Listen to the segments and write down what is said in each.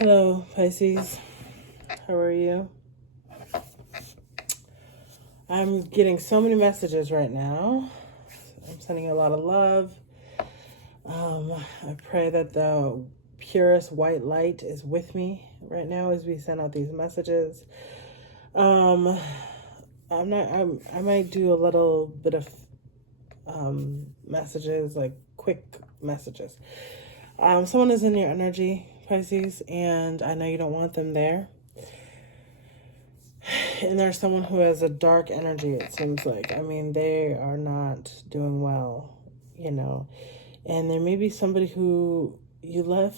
Hello, Pisces. How are you? I'm getting so many messages right now. I'm sending a lot of love. I pray that the purest white light is with me right now as we send out these messages. I might do a little bit of messages, like quick messages. Someone is in your energy, Pisces, and I know you don't want them there. And there's someone who has a dark energy, it seems like. I mean, they are not doing well, And there may be somebody who you let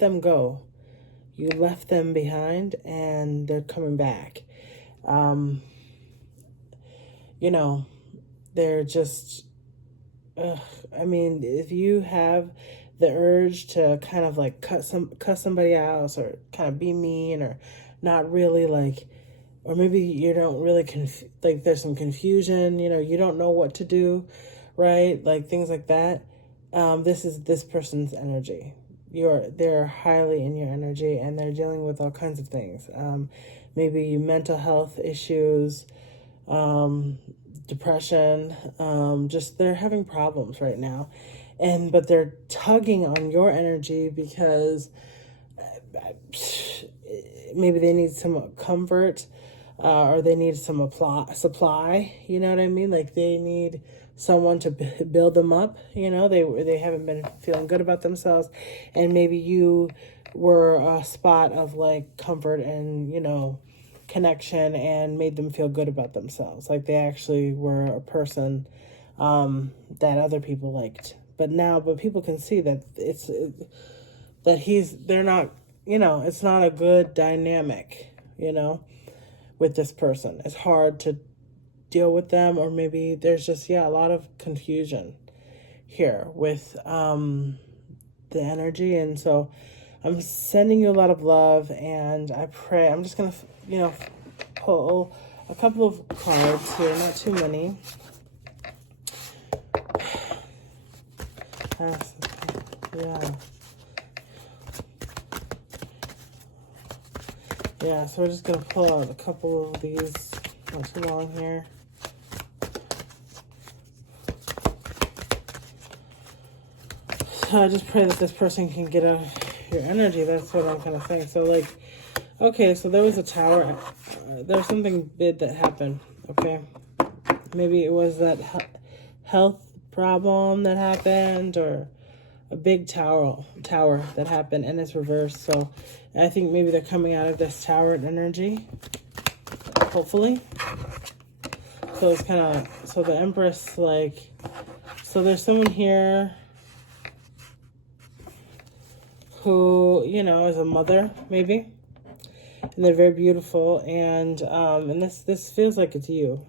them go. You left them behind and they're coming back. They're just, if you have the urge to kind of like cut somebody out or kind of be mean or not really or maybe you don't really there's some confusion, you don't know what to do, right? Like things like that. This is this person's energy. They're highly in your energy and they're dealing with all kinds of things. Maybe mental health issues, depression, just they're having problems right now. But they're tugging on your energy because maybe they need some comfort, or they need some supply, you know what I mean? Like they need someone to build them up, they haven't been feeling good about themselves, and maybe you were a spot of like comfort and, connection and made them feel good about themselves. Like they actually were a person that other people liked. But people can see that they're not, it's not a good dynamic, with this person. It's hard to deal with them, or maybe there's just, a lot of confusion here with the energy. And so I'm sending you a lot of love, and I pray, I'm just going to, pull a couple of cards here, not too many. Yeah, so we're just going to pull out a couple of these, not too long here. So I just pray that this person can get out of your energy. That's what I'm kind of saying. So okay, so there was a tower. There's something big that happened, okay? Maybe it was that health problem that happened, or a big tower that happened, and it's reversed. So I think maybe they're coming out of this tower energy, hopefully. So it's kind of, so the Empress, so there's someone here who, is a mother, maybe. And they're very beautiful, and this feels like it's you,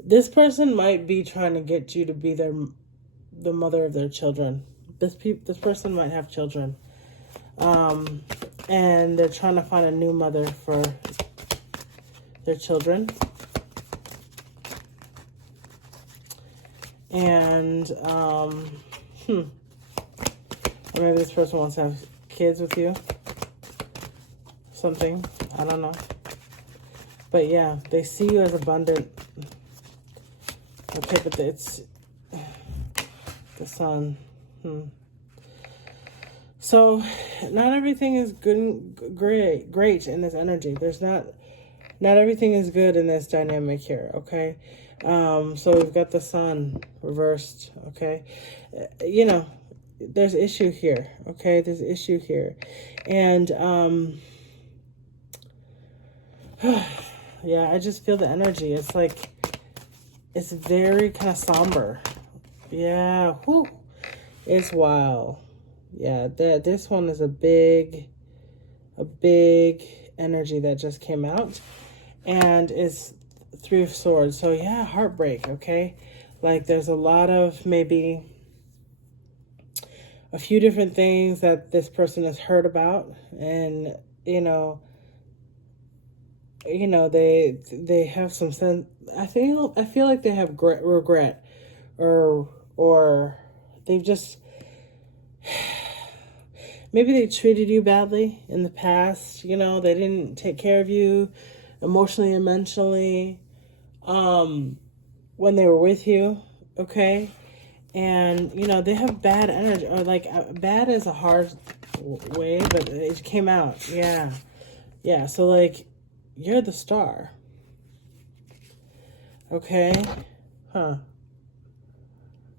This person might be trying to get you to be the mother of their children. This person might have children, and they're trying to find a new mother for their children. And or maybe this person wants to have kids with you. Something, I don't know. But yeah, they see you as abundant. Okay, but it's the sun. So not everything is good and great in this energy. There's not everything is good in this dynamic here, okay? So we've got the sun reversed, okay? There's issue here, okay? There's issue here. And yeah, I just feel the energy. It's like, it's very kind of somber. Yeah, whew. It's wild. Yeah, this one is a big energy that just came out, and it's Three of Swords. So yeah, heartbreak, okay? Like there's a lot of, maybe a few different things that this person has heard about, and they have some sense. I feel like they have regret, or they've just Maybe they treated you badly in the past. You know, they didn't take care of you emotionally and mentally when they were with you, okay? And, you know, they have bad energy, or like, bad is a hard way, but it came out. Yeah. Yeah, so like, you're the star. Okay? Huh.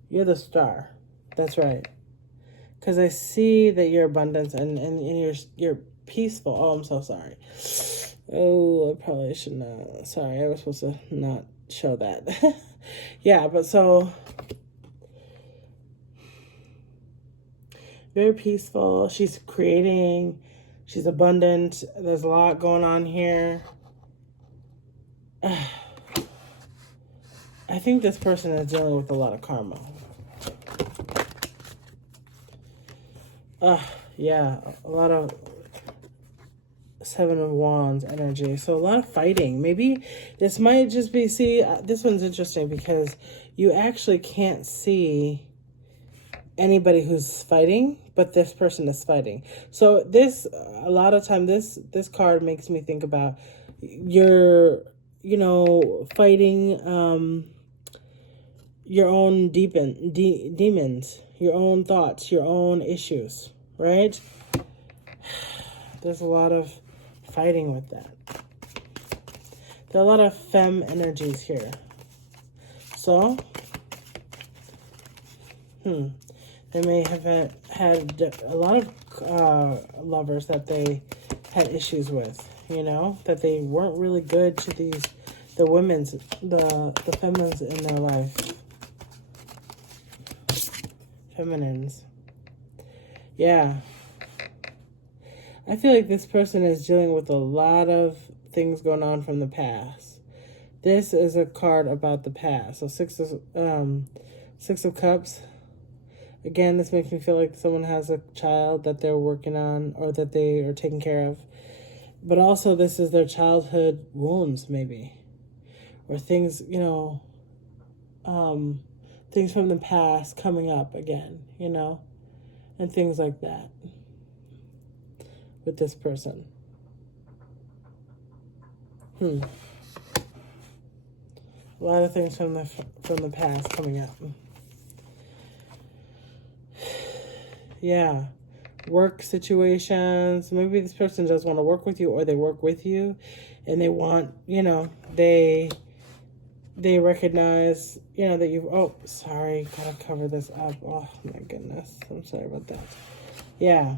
You're the star. That's right. Because I see that you're abundance and you're peaceful. Oh, I'm so sorry. Oh, I probably should not. Sorry, I was supposed to not show that. Yeah, but so very peaceful. She's creating. She's abundant. There's a lot going on here. I think this person is dealing with a lot of karma. Yeah, a lot of Seven of Wands energy. So a lot of fighting. Maybe this might just be, see, this one's interesting because you actually can't see anybody who's fighting, but this person is fighting. So this, a lot of time, this card makes me think about your, you know, fighting your own demons, your own thoughts, your own issues, right? There's a lot of fighting with that. There are a lot of femme energies here. So, they may have had a lot of lovers that they had issues with, you know, that they weren't really good to the feminines in their life. Feminines. Yeah. I feel like this person is dealing with a lot of things going on from the past. This is a card about the past. So Six of Cups. Again, this makes me feel like someone has a child that they're working on or that they are taking care of. But also this is their childhood wounds, maybe. Or things, you know, things from the past coming up again, you know, and things like that with this person. A lot of things from the past coming up. Yeah. Work situations. Maybe this person does want to work with you, or they work with you and they want, you know, they recognize, you know, that you've, oh, sorry, gotta cover this up. Oh my goodness. I'm sorry about that. Yeah.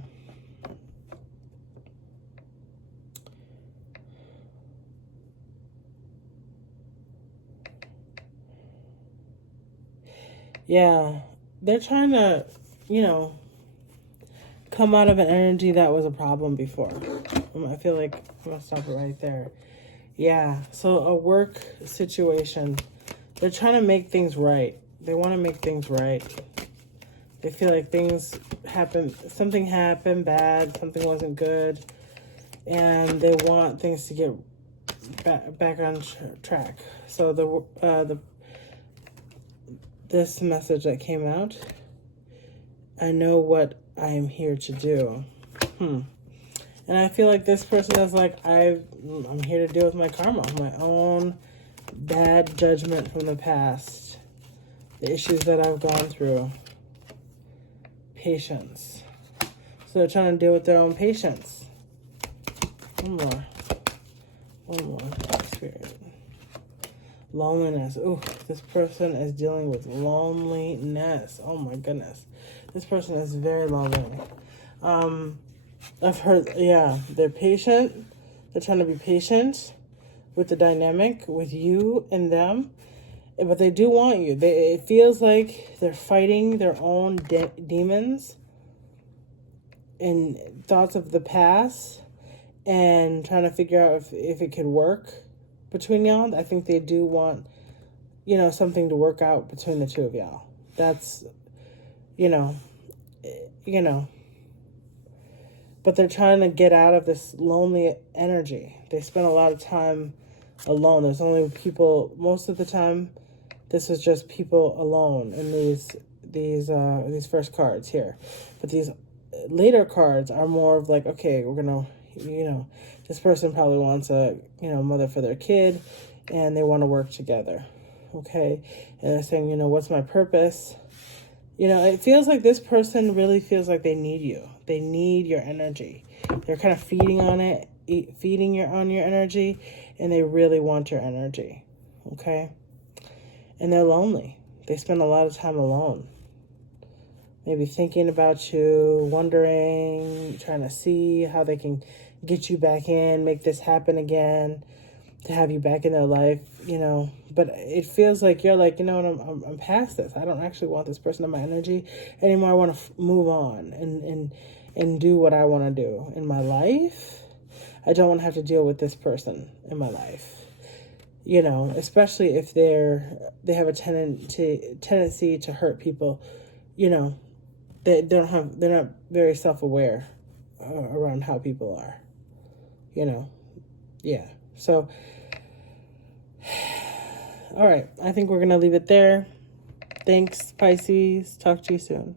Yeah. They're trying to, you know, come out of an energy that was a problem before. I feel like I'm gonna stop it right there. Yeah, so a work situation. They're trying to make things right. They want to make things right. They feel like things happen, something happened bad, something wasn't good, and they want things to get back on track. So this message that came out, I know what I am here to do. And I feel like this person is like, I'm here to deal with my karma, my own bad judgment from the past, the issues that I've gone through. Patience. So they're trying to deal with their own patience. One more. Spirit. Loneliness. Ooh, this person is dealing with loneliness. Oh my goodness. This person is very lonely. I've heard, yeah, they're patient. They're trying to be patient with the dynamic, with you and them. But they do want you. It feels like they're fighting their own demons and thoughts of the past and trying to figure out if it could work between y'all. I think they do want, you know, something to work out between the two of y'all. That's, you know. But they're trying to get out of this lonely energy. They spend a lot of time alone. There's only people, most of the time, this is just people alone in these first cards here. But these later cards are more of like, okay, we're gonna, you know, this person probably wants a, you know, mother for their kid, and they want to work together. Okay, and they're saying, you know, what's my purpose? You know, it feels like this person really feels like they need you. They need your energy. They're kind of feeding on it, feeding on your energy, and they really want your energy. Okay? And they're lonely. They spend a lot of time alone. Maybe thinking about you, wondering, trying to see how they can get you back in, make this happen again, to have you back in their life, you know. But it feels like you're like, you know what, I'm past this. I don't actually want this person in my energy anymore. I want to move on and do what I want to do in my life. I don't want to have to deal with this person in my life. You know, especially if they have a tendency to hurt people. You know, they're not very self-aware around how people are. You know, yeah. So, all right, I think we're going to leave it there. Thanks, Pisces. Talk to you soon.